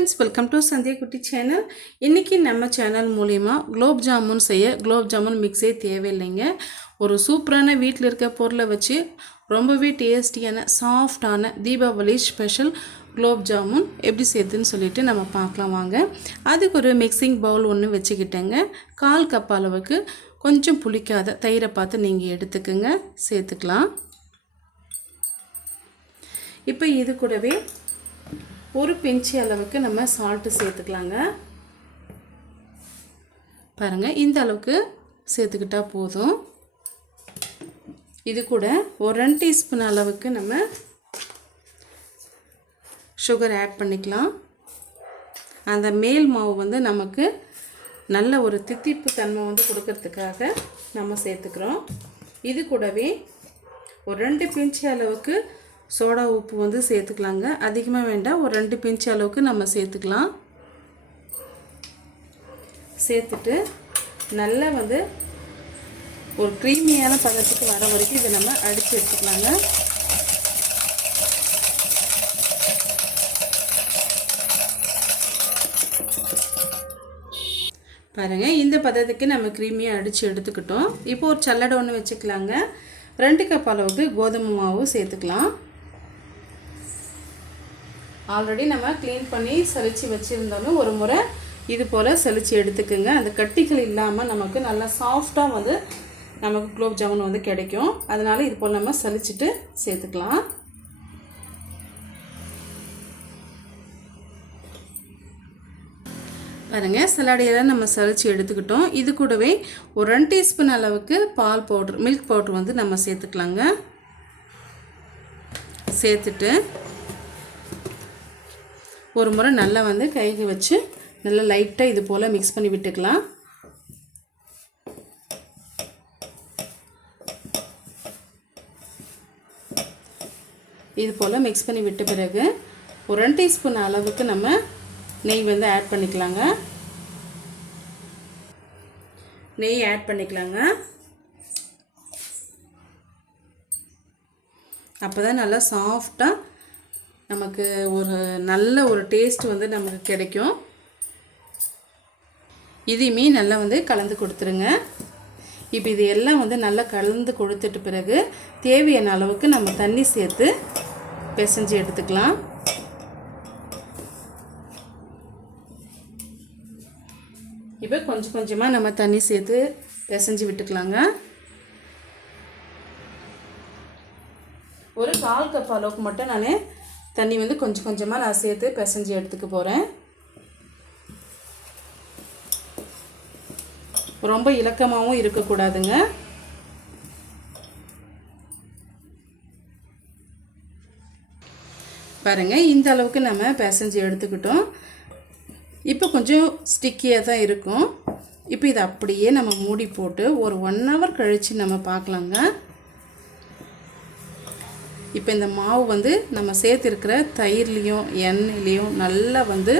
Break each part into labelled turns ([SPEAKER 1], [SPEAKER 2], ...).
[SPEAKER 1] Friends welcome to Sandhya குட்டி channel இன்றைக்கி நம்ம சேனல் மூலிமா குலோப் ஜாமுன் செய்ய குலோப் ஜாமுன் மிக்ஸே தேவையில்லைங்க ஒரு சூப்பரான வீட்டில் இருக்க பொருளை வச்சு ரொம்பவே டேஸ்டியான சாஃப்டான தீபாவளி ஸ்பெஷல் குலோப் ஜாமுன் எப்படி செய்யுதுன்னு சொல்லிட்டு நம்ம பார்க்கலாம் வாங்க அதுக்கு ஒரு மிக்சிங் பவுல் ஒன்று வச்சுக்கிட்டேங்க கால் கப் அளவுக்கு கொஞ்சம் புளிக்காத தயிரை பார்த்து நீங்கள் எடுத்துக்கோங்க சேர்த்துக்கலாம் இப்போ இது கூடவே ஒரு பிஞ்சு அளவுக்கு நம்ம சால்ட்டு சேர்த்துக்கலாங்க. பாருங்கள் இந்த அளவுக்கு சேர்த்துக்கிட்டால் போதும். இது கூட ஒரு ரெண்டு டீஸ்பூன் அளவுக்கு நம்ம சுகர் ஆட் பண்ணிக்கலாம். அந்த மேல் மாவு வந்து நமக்கு நல்ல ஒரு தித்திப்பு தன்மை வந்து கொடுக்கறதுக்காக நம்ம சேர்த்துக்கிறோம். இது கூடவே ஒரு ரெண்டு பிஞ்சு அளவுக்கு சோடா உப்பு வந்து சேர்த்துக்கலாங்க. அதிகமாக வேண்டாம். ஒரு ரெண்டு பிஞ்ச் அளவுக்கு நம்ம சேர்த்துக்கலாம். சேர்த்துட்டு நல்லா வந்து ஒரு க்ரீமியான பதத்துக்கு வர வரைக்கும் இதை நம்ம அடித்து எடுத்துக்கலாங்க. பாருங்கள் இந்த பதத்துக்கு நம்ம க்ரீமியாக அடித்து எடுத்துக்கிட்டோம். இப்போ ஒரு சல்லடை ஒன்று வச்சுக்கலாங்க. ரெண்டு கப் அளவுக்கு கோதுமை மாவு சேர்த்துக்கலாம். ஆல்ரெடி நம்ம க்ளீன் பண்ணி சலிச்சு வச்சுருந்தாலும் ஒரு முறை இது போல் சலிச்சு எடுத்துக்கோங்க. அந்த கட்டிகள் இல்லாமல் நமக்கு நல்லா சாஃப்டாக வந்து நமக்கு குலோப் ஜாமுன் வந்து கிடைக்கும். அதனால் இது போல் நம்ம சலிச்சுட்டு சேர்த்துக்கலாம். பாருங்க சலாடையெல்லாம் நம்ம சளிச்சு எடுத்துக்கிட்டோம். இது கூடவே ஒரு ரெண்டு டீஸ்பூன் அளவுக்கு பால் பவுட்ரு மில்க் பவுட்ரு வந்து நம்ம சேர்த்துக்கலாங்க. சேர்த்துட்டு ஒரு முறை நல்லா வந்து கைக்கு வச்சு நல்லா லைட்டாக இது போல் மிக்ஸ் பண்ணி விட்டுக்கலாம். இது போல் மிக்ஸ் பண்ணி விட்ட பிறகு ஒரு ரெண்டு டீஸ்பூன் அளவுக்கு நம்ம நெய் வந்து ஆட் பண்ணிக்கலாங்க. நெய் ஆட் பண்ணிக்கலாங்க. அப்போ தான் நல்லா சாஃப்டாக நமக்கு ஒரு நல்ல ஒரு டேஸ்ட் வந்து நமக்கு கிடைக்கும். இதையுமே நல்லா வந்து கலந்து கொடுத்துருங்க. இப்போ இது எல்லாம் வந்து நல்லா கலந்து கொடுத்துட்டு பிறகு தேவையான அளவுக்கு நம்ம தண்ணி சேர்த்து பிசைஞ்சு எடுத்துக்கலாம். இப்போ கொஞ்சம் கொஞ்சமாக நம்ம தண்ணி சேர்த்து பிசைஞ்சு விட்டுக்கலாங்க. ஒரு கால் கப் அளவுக்கு மட்டும் நான் தண்ணி வந்து கொஞ்சம் கொஞ்சமாக நான் சேர்த்து பிசைஞ்சு எடுத்துக்க போகிறேன் ரொம்ப இலக்கமாகவும் இருக்கக்கூடாதுங்க பாருங்கள் இந்த அளவுக்கு நம்ம பிசைஞ்சு எடுத்துக்கிட்டோம். இப்போ கொஞ்சம் ஸ்டிக்கியாக தான் இருக்கும். இப்போ இதை அப்படியே நம்ம மூடி போட்டு ஒரு ஒன் ஹவர் கழித்து நம்ம பார்க்கலாங்க. இப்போ இந்த மாவு வந்து நம்ம சேர்த்துருக்கிற தயிர்லேயும் எண்ணெய்லேயும் நல்லா வந்து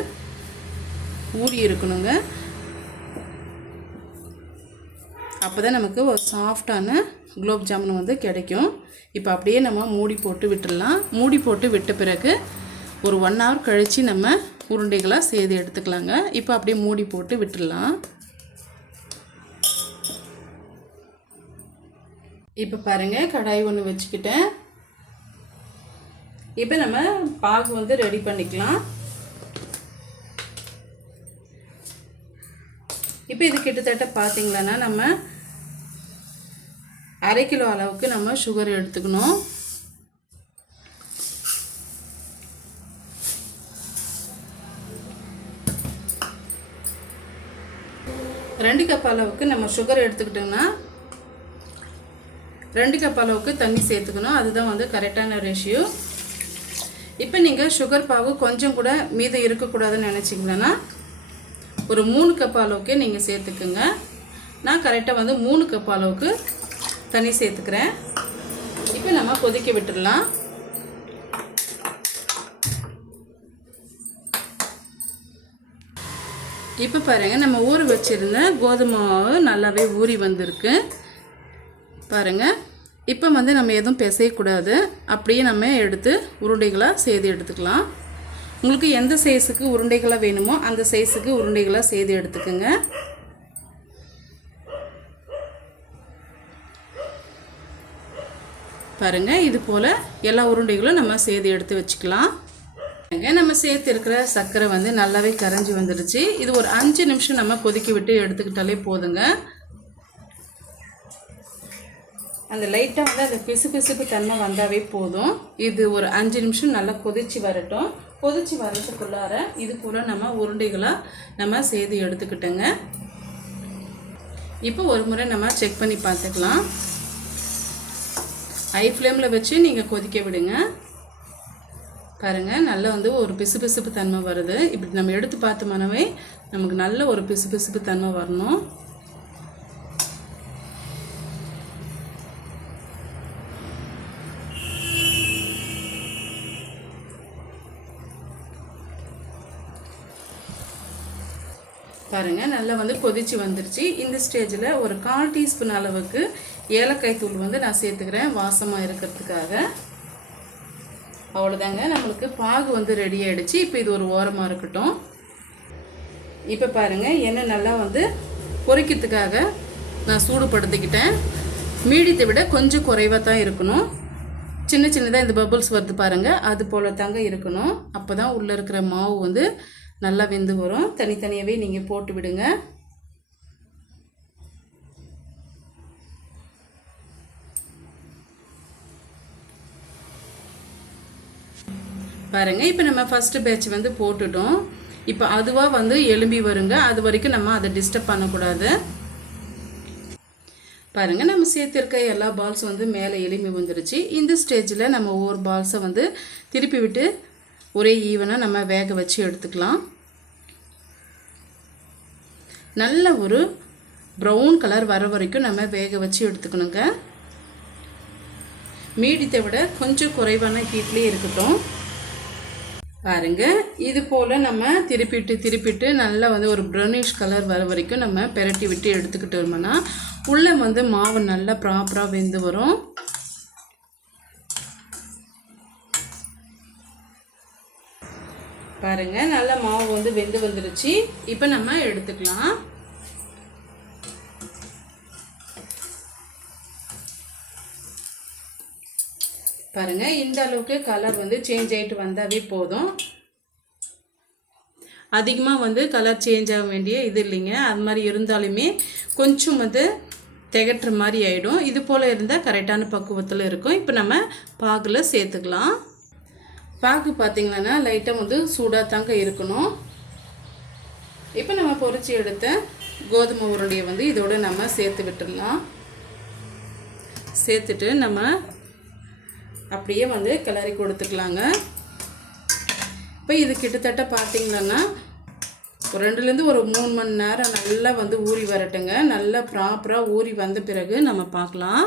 [SPEAKER 1] ஊறி இருக்கணுங்க. அப்போ தான் நமக்கு ஒரு சாஃப்டான குலோப் ஜாமுன் வந்து கிடைக்கும். இப்போ அப்படியே நம்ம மூடி போட்டு விட்டுடலாம். மூடி போட்டு விட்ட பிறகு ஒரு ஒன் ஹவர் கழித்து நம்ம உருண்டைகளாக செய்து எடுத்துக்கலாங்க. இப்போ அப்படியே மூடி போட்டு விட்டுடலாம். இப்போ பாருங்கள் கடாய் ஒன்று வச்சுக்கிட்டேன். இப்போ நம்ம பாகு வந்து ரெடி பண்ணிக்கலாம். இப்போ இது கிட்டத்தட்ட பார்த்தீங்களன்னா நம்ம அரை கிலோ அளவுக்கு நம்ம சுகர் எடுத்துக்கணும். ரெண்டு கப் அளவுக்கு நம்ம சுகர் எடுத்துக்கிட்டோம்னா ரெண்டு கப் அளவுக்கு தண்ணி சேர்த்துக்கணும். அதுதான் வந்து கரெக்டான ரேஷியோ இப்போ நீங்கள் சுகர் பாகு கொஞ்சம் கூட மீதம் இருக்கக்கூடாதுன்னு நினச்சிங்கன்னா ஒரு மூணு கப் அளவுக்கு நீங்கள் சேர்த்துக்குங்க. நான் கரெக்டாக வந்து மூணு கப் அளவுக்கு தண்ணி சேர்த்துக்கிறேன். இப்போ நம்ம கொதிக்க விட்டுடலாம். இப்போ பாருங்கள் நம்ம ஊற வச்சுருந்த கோதுமை மாவு நல்லாவே ஊறி வந்திருக்கு. பாருங்கள் இப்போ வந்து நம்ம எதுவும் பிசையக்கூடாது அப்படியே நம்ம எடுத்து உருண்டைகளாக செய்து எடுத்துக்கலாம். உங்களுக்கு எந்த சைஸுக்கு உருண்டைகளாக வேணுமோ அந்த சைஸுக்கு உருண்டைகளாக செய்து எடுத்துக்கோங்க. பாருங்கள் இது போல் எல்லா உருண்டைகளும் நம்ம செய்து எடுத்து வச்சுக்கலாம். நம்ம சேர்த்து இருக்கிற சர்க்கரை வந்து நல்லாவே கரைஞ்சி வந்துடுச்சு. இது ஒரு அஞ்சு நிமிஷம் நம்ம கொதிக்க விட்டு எடுத்துக்கிட்டாலே போதுங்க. அந்த லைட்டாக வந்து அந்த பிசு பிசுப்பு தன்மை வந்தாவே போதும். இது ஒரு அஞ்சு நிமிஷம் நல்லா கொதிச்சு வரட்டும். கொதிச்சு வரதுக்குள்ளார இது போல் நம்ம உருண்டைகளாக நம்ம செய்து எடுத்துக்கிட்டோங்க. இப்போ ஒரு முறை நம்ம செக் பண்ணி பார்த்துக்கலாம். ஹை ஃப்ளேமில் வச்சு நீங்கள் கொதிக்க விடுங்க. பாருங்கள் நல்லா வந்து ஒரு பிசுபிசுப்பு தன்மை வருது. இப்படி நம்ம எடுத்து பார்த்தோம்னாவே நமக்கு நல்ல ஒரு பிசுபிசுப்பு தன்மை வரணும். பாருங்கள் நல்லா வந்து கொதிச்சு வந்துருச்சு. இந்த ஸ்டேஜில் ஒரு கால் டீஸ்பூன் அளவுக்கு ஏலக்காய் தூள் வந்து நான் சேர்த்துக்கிறேன் வாசமாக இருக்கிறதுக்காக. அவ்வளோதாங்க நம்மளுக்கு பாகு வந்து ரெடி ஆகிடுச்சு இப்போ இது ஒரு ஓரமாக இருக்கட்டும். இப்போ பாருங்கள் எண்ணெய் நல்லா வந்து பொறிக்கிறதுக்காக நான் சூடுபடுத்திக்கிட்டேன். மீடியத்தை விட கொஞ்சம் குறைவாக தான் இருக்கணும். சின்ன சின்னதாக இந்த பபுள்ஸ் வருது பாருங்கள் அது போல் தாங்க இருக்கணும். அப்போ தான் உள்ளே இருக்கிற மாவு வந்து நல்லா வெந்து வரும். தனித்தனியாகவே நீங்கள் போட்டு விடுங்க. பாருங்க இப்போ நம்ம ஃபஸ்ட்டு பேட்ச் வந்து போட்டுட்டோம். இப்போ அதுவாக வந்து எலும்பி வருங்க. அது வரைக்கும் நம்ம அதை டிஸ்டர்ப் பண்ணக்கூடாது. பாருங்க நம்ம சேர்த்துருக்க எல்லா பால்ஸும் வந்து மேலே எலும்பி வந்துருச்சு. இந்த ஸ்டேஜில் நம்ம ஒவ்வொரு பால்ஸை வந்து திருப்பி விட்டு ஒரே ஈவனாக நம்ம வேக வச்சு எடுத்துக்கலாம். நல்ல ஒரு ப்ரௌன் கலர் வர வரைக்கும் நம்ம வேக வச்சு எடுத்துக்கணுங்க. மீடியத்தை விட கொஞ்சம் குறைவான ஹீட்லேயே இருக்கட்டும். பாருங்க இது போல் நம்ம திருப்பிட்டு திருப்பிட்டு நல்லா வந்து ஒரு ப்ரௌனிஷ் கலர் வர வரைக்கும் நம்ம பெரட்டி விட்டு எடுத்துக்கிட்டோம்னா உள்ளே வந்து மாவு நல்லா ப்ராப்பராக வெந்து வரும். பாருங்க நல்லா மாவு வந்து வெந்து வந்துருச்சு. இப்போ நம்ம எடுத்துக்கலாம். பாருங்க இந்த அளவுக்கு கலர் வந்து சேஞ்ச் ஆகிட்டு வந்தாவே போதும். அதிகமாக வந்து கலர் சேஞ்ச் ஆக வேண்டிய இது இல்லைங்க. அது மாதிரி இருந்தாலுமே கொஞ்சம் வந்து திகட்டுற மாதிரி ஆகிடும் இது போல் இருந்தால் கரெக்டான பக்குவத்தில் இருக்கும். இப்போ நம்ம பாகில் சேர்த்துக்கலாம். பாகு பார்த்தீங்கன்னா லைட்டாக வந்து சூடாக தாங்க இருக்கணும். இப்போ நம்ம பொரிச்சு எடுத்த கோதுமை உருண்டையை வந்து இதோடு நம்ம சேர்த்து விட்டுடலாம். சேர்த்துட்டு நம்ம அப்படியே வந்து கிளறி கொடுத்துக்கலாங்க. இப்போ இது கிட்டத்தட்ட பார்த்தீங்கன்னா ஒரு ரெண்டுலேருந்து ஒரு மூணு மணி நேரம் நல்லா வந்து ஊறி வரட்டுங்க. நல்லா ப்ராப்பராக ஊறி வந்த பிறகு நம்ம பார்க்கலாம்.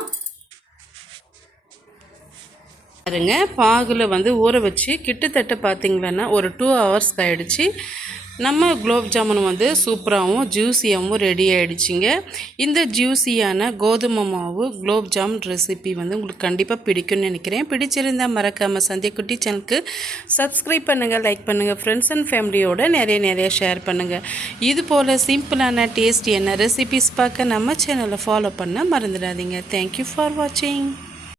[SPEAKER 1] பாருங்க. பாகில் வந்து ஊற வச்சு கிட்டத்தட்ட பார்த்தீங்கன்னா ஒரு டூ ஹவர்ஸ் ஆகிடுச்சு நம்ம குலோப் ஜாமுன் வந்து சூப்பராகவும் ஜூஸியாகவும் ரெடி ஆகிடுச்சிங்க இந்த ஜூஸியான கோதுமை மாவு குலோப் ஜாமுன் ரெசிபி வந்து உங்களுக்கு கண்டிப்பாக பிடிக்கும்னு நினைக்கிறேன். பிடிச்சிருந்தால் மறக்காமல் சந்தியக்குட்டி சேனலுக்கு சப்ஸ்கிரைப் பண்ணுங்கள் லைக் பண்ணுங்கள் ஃப்ரெண்ட்ஸ் அண்ட் ஃபேமிலியோட நிறைய நிறைய ஷேர் பண்ணுங்கள் இது போல் சிம்பிளான டேஸ்டியான ரெசிபிஸ் பார்க்க நம்ம சேனலை ஃபாலோ பண்ண மறந்துடாதீங்க. தேங்க்யூ ஃபார் வாட்சிங்